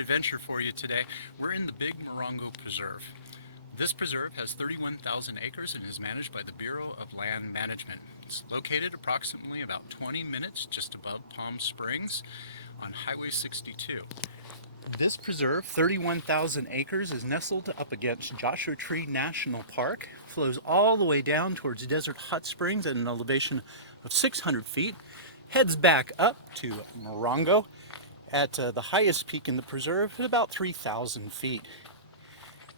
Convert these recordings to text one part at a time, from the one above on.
adventure for you today. We're in the Big Morongo Preserve. This preserve has 31,000 acres and is managed by the Bureau of Land Management. It's located approximately about 20 minutes just above Palm Springs on Highway 62. This preserve, 31,000 acres, is nestled up against Joshua Tree National Park, flows all the way down towards Desert Hot Springs at an elevation of 600 feet, heads back up to Morongo at the highest peak in the preserve at about 3,000 feet.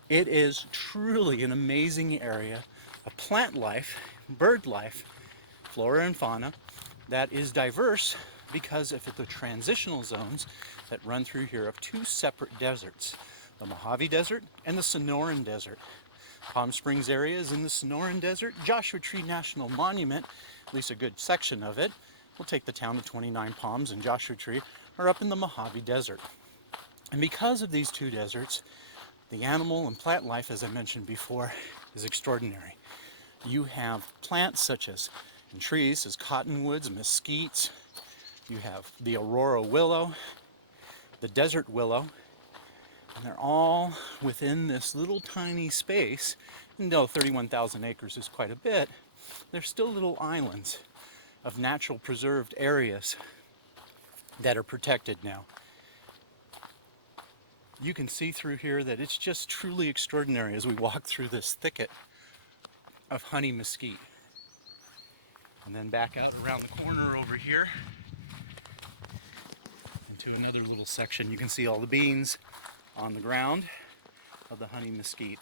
It is truly an amazing area of plant life, bird life, flora and fauna that is diverse because of the transitional zones that run through here of two separate deserts, the Mojave Desert and the Sonoran Desert. Palm Springs area is in the Sonoran Desert. Joshua Tree National Monument, at least a good section of it, will take the town of 29 Palms, and Joshua Tree are up in the Mojave Desert. And because of these two deserts, the animal and plant life, as I mentioned before, is extraordinary. You have plants such as, and trees as cottonwoods, mesquites. You have the Aurora willow, the desert willow, and they're all within this little tiny space. And though 31,000 acres is quite a bit, they're still little islands of natural preserved areas that are protected now. You can see through here that it's just truly extraordinary as we walk through this thicket of honey mesquite. And then back out around the corner over here into another little section. You can see all the beans on the ground of the honey mesquite.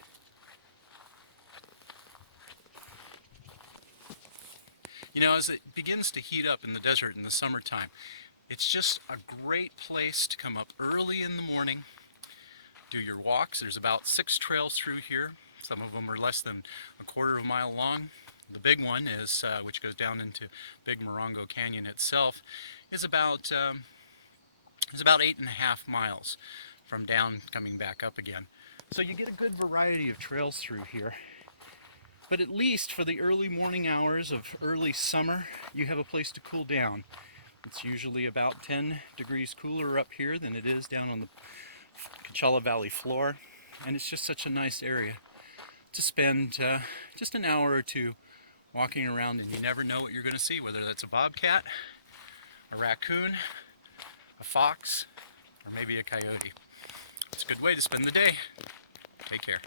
You know, as it begins to heat up in the desert in the summertime, it's just a great place to come up early in the morning, do your walks. There's about 6 trails through here. Some of them are less than a quarter of a mile long. The big one is, which goes down into Big Morongo Canyon itself, is about 8.5 miles from down coming back up again. So you get a good variety of trails through here. But at least for the early morning hours of early summer, you have a place to cool down. It's usually about 10 degrees cooler up here than it is down on the Coachella Valley floor. And it's just such a nice area to spend just an hour or two walking around, and you never know what you're going to see, whether that's a bobcat, a raccoon, a fox, or maybe a coyote. It's a good way to spend the day. Take care.